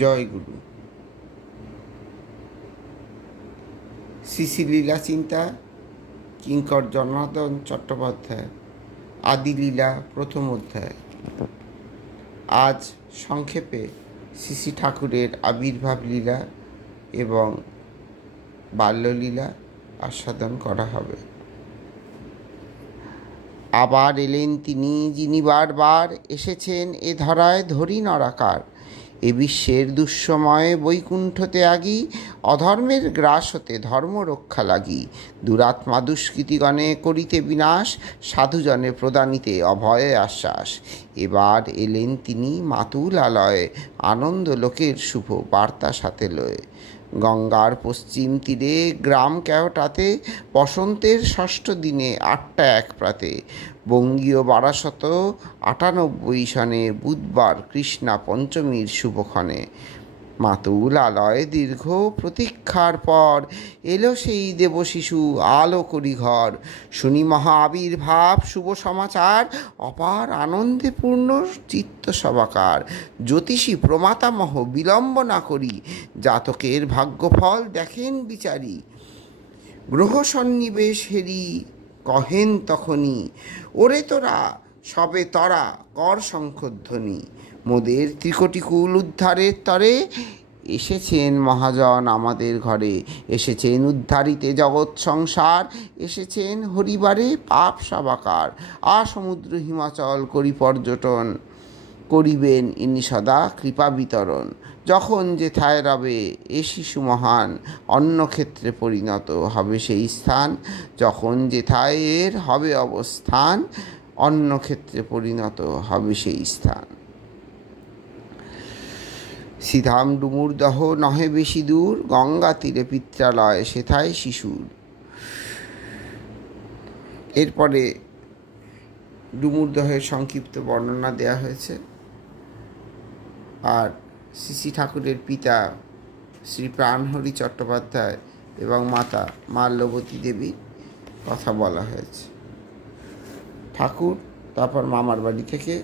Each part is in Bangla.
জয় গুরু। শ্রী লীলা চিন্তা কিঙ্কর জনার্দন চট্টোপাধ্যায়, আদিলীলা প্রথম অধ্যায়। আজ সংক্ষেপে শ্রী ঠাকুরের আবির্ভাব লীলা এবং বাল্যলীলা আস্বাদন করা হবে। আবার এলেন তিনি, যিনি বারবার এসেছেন এ ধরায় ধরি নরাকার। এ বিশ্বের দুঃসময়ে বৈকুণ্ঠ ত্যাগী, অধর্মের গ্রাস হতে ধর্ম রক্ষা লাগি। দুরাত্মা দুষ্কৃতিগণে করিতে বিনাশ, সাধুজনে প্রদানিতে অভয় আশ্বাস। এবার এলেন তিনি মাতুল আলয়ে, আনন্দ লোকের শুভ বার্তা সাথে লয়ে। গঙ্গার পশ্চিম তীরে গ্রাম কেওটাতে, বসন্তের ষষ্ঠ দিনে 8টা 1 প্রাতে, বঙ্গীয় 1298 সনে বুধবার কৃষ্ণা পঞ্চমীর শুভক্ষণে। মাতুল আলয়ে দীর্ঘ প্রতীক্ষার পর এলো সেই দেবশিশু আলো করি ঘর। শুনি মহা আবির্ভাব শুভ সমাচার, অপার আনন্দে পূর্ণ চিত্ত সবাকার। জ্যোতিষী প্রমাতামহ বিলম্ব না করি, জাতকের ভাগ্যফল দেখেন বিচারি। গ্রহ সন্নিবেশ হেরি কহেন তখনই, ওরে তোরা সবে তরা কর শঙ্খধ্বনি। মোদের ত্রিকটিকুল উদ্ধারের তরে এসেছেন মহাজন আমাদের ঘরে। এসেছেন উদ্ধারিতে জগৎ সংসার, এসেছেন হরিবারে পাপ সাবাকার। সমুদ্র হিমাচল করি পর্যটন, করিবেন ইনি সদা কৃপা বিতরণ। যখন যেথায় রবে এ শিশু মহান, অন্য ক্ষেত্রে পরিণত হবে সেই স্থান। যখন যেথায় এর হবে অবস্থান, অন্য ক্ষেত্রে পরিণত হবে সেই স্থান। সিধাম ডুমুরদহ নহে বেশি দূর, গঙ্গা তীরে পিত্রালয় সেথায় শিশুর। এরপরে ডুমুরদহের সংক্ষিপ্ত বর্ণনা দেয়া হয়েছে। আর শ্রী ঠাকুরের পিতা শ্রী প্রাণহরি চট্টোপাধ্যায় এবং মাতা মাল্যবতী দেবীর কথা বলা হয়েছে। ঠাকুর তারপর মামার বাড়ি থেকে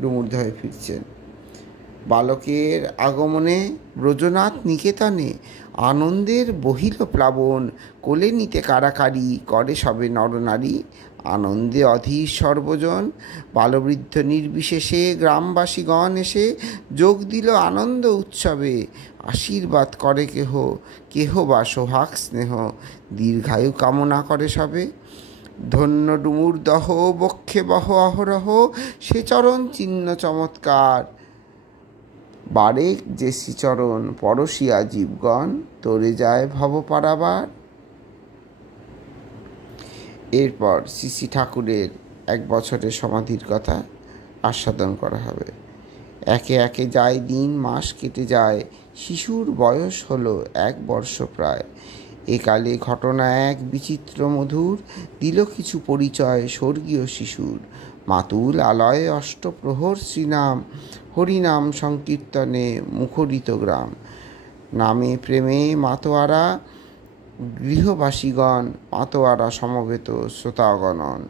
ডুমুরদহে ফিরছেন। বালকের আগমনে ব্রজনাথ নিকেতনে আনন্দের বহিল প্লাবন। কোলে নিতে কারাকারি করে সবে নরনারী, আনন্দে অধীর সর্বজন। বালবৃদ্ধ নির্বিশেষে গ্রামবাসীগণ এসে যোগ দিল আনন্দ উৎসবে। আশীর্বাদ করে কেহ, কেহ বা সোহাগ স্নেহ, দীর্ঘায়ু কামনা করে সবে। ধন্য ডুমুরদহ বক্ষে বহ অহরহ, সে চরণ চিহ্ন চমৎকার। বারেক যে শ্রীচরণ পরশিয়া জীবগণ, তরে যায় ভব পারাবার। এরপর শ্রী ঠাকুরের 1 বছরের সমাধির কথা আস্বাদন করা হবে। একে একে যায় দিন, মাস কেটে যায়, শিশুর বয়স হলো 1 বর্ষ প্রায়। একালে ঘটনা এক বিচিত্র মধুর, দিল কিছু পরিচয় স্বর্গীয় শিশুর। মাতুল আলয়ে অষ্টপ্রহর শ্রীনাম, হরিনাম সংকীর্তনে মুখরিত গ্রাম। নামে প্রেমে মাতোয়ারা গৃহবাসীগণ, মাতোয়ারা সমবেত শ্রোতাগণন।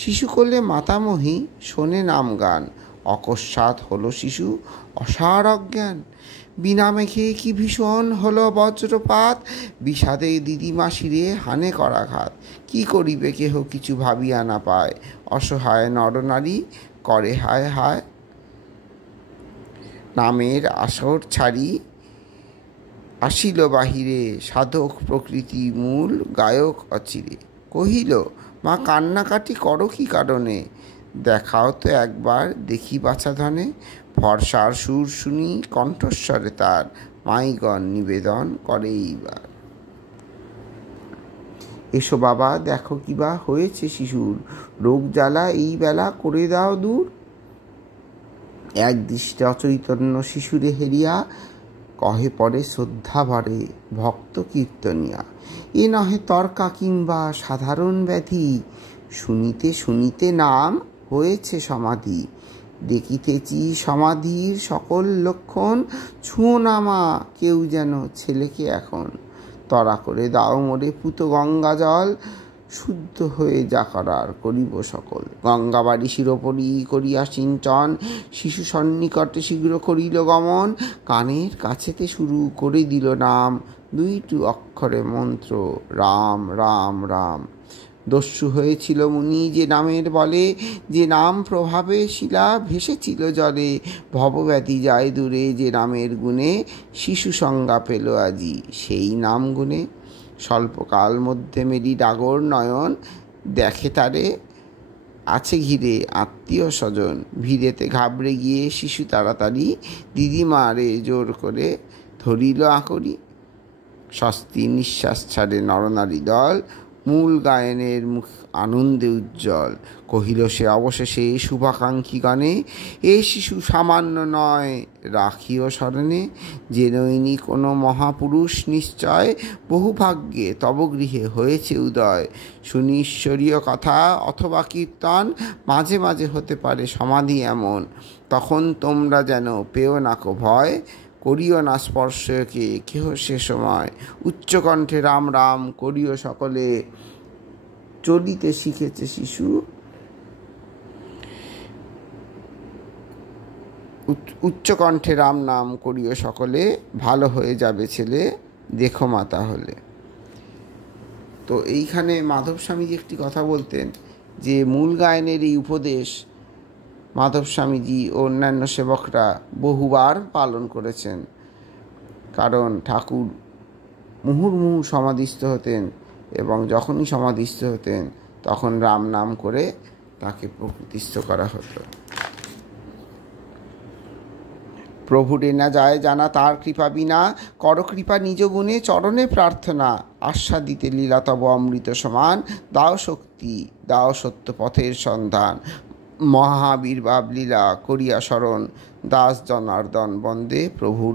শিশুকোলে মাতামহী শোনে নাম গান, অকস্মাৎ হলো শিশু অসার অজ্ঞান। বিনা মেঘে কি ভীষণ হলো বজ্রপাত, বিষাদে দিদিমা শিরে হানে করাঘাত। কি করিবে কেহ কিছু ভাবিয়া না পায়, অসহায় নরনারী করে হায় হায়। নামের আসর ছাড়ি আসিল বাহিরে, সাধক প্রকৃতি মূল গায়ক অচিরে। কহিল, মা কান্নাকাটি করো কি কারণে, দেখাও তো একবার দেখি বাছাধনে। ভরসার সুর শুনি কণ্ঠস্বরে তার, মাইগণ নিবেদন করে এইবার। এসো বাবা, দেখো কিবা হয়েছে শিশুর, রোগ জ্বালা এই বেলা করে দাও দূর। এক দৃষ্টে অচৈতন্য শিশুরে হেরিয়া, কহে পরে শ্রদ্ধা ভরে ভক্ত কীর্তনিয়া। এ নহে তর্কা কিংবা সাধারণ ব্যাধি, শুনিতে শুনিতে নাম হয়েছে সমাধি। দেখিতেছি সমাধির সকল লক্ষণ, ছুঁয়ো না মা কেউ যেন ছেলেকে এখন। তরা করে দাও মোরে পুত গঙ্গা জল, শুদ্ধ হয়ে যা করার করিব সকল। গঙ্গাবাড়ি শিরোপরি করিয়া সিঞ্চন, শিশু সন্নিকটে শীঘ্র করিল গমন। কানের কাছেতে শুরু করে দিল নাম, দুইটি অক্ষরে মন্ত্র রাম রাম রাম। দস্যু হয়েছিল মুনি যে নামের বলে, যে নাম প্রভাবে শিলা ভেসেছিল জলে। ভবব্যাধি যায় দূরে যে নামের গুণে, শিশু সংজ্ঞা পেল আজি সেই নাম গুণে। স্বল্পকাল মধ্যে মেরি ডাগর নয়ন, দেখে তারে আছে ঘিরে আত্মীয় স্বজন। ভিড়েতে ঘাবড়ে গিয়ে শিশু তাড়াতাড়ি, দিদিমারে জোর করে ধরিল আঁকড়ি। স্বস্তি নিঃশ্বাস ছাড়ে নরনারী দল, মূল গায়নের মুখ আনন্দে উজ্জ্বল। কহিল সে অবশেষে শুভাকাঙ্ক্ষীগণে, এ শিশু সামান্য নয় রাখিও স্মরণে। যে নৈনি কোনো মহাপুরুষ নিশ্চয়, বহু ভাগ্যে তব গৃহে হয়েছে উদয়। শুনি ঈশ্বরীয় কথা অথবা কীর্তন, মাঝে মাঝে হতে পারে সমাধি এমন। তখন তোমরা যেন পেও নাকো ভয়, করিও না স্পর্শকে কেহ সে সময়। উচ্চকণ্ঠে রাম রাম করিও সকলে, চলিতে শিখেছে শিশু। উচ্চকণ্ঠে রাম নাম করিও সকলে, ভালো হয়ে যাবে ছেলে দেখো মা তাহলে। তো এইখানে মাধব স্বামীজি একটি কথা বলতেন যে মূল গায়নের এই উপদেশ মাধব স্বামীজি ও অন্যান্য সেবকরা বহুবার পালন করেছেন। কারণ ঠাকুর মুহুর্মুহু সমাধিস্থ হতেন এবং যখনই সমাধিস্থ হতেন তখন রাম নাম করে তাকে প্রকৃতিস্থ করা হতো। প্রভুরে না যায় জানা তার কৃপা বিনা, কর কৃপা নিজ গুণে চরণে প্রার্থনা। আস্বাদিতে লীলা তব অমৃত সমান, দাও শক্তি দাও সত্য পথের সন্ধান। মহাবীর বাব লীলা করিয়া স্মরণ, দাস জনার্দন বন্দে প্রভুর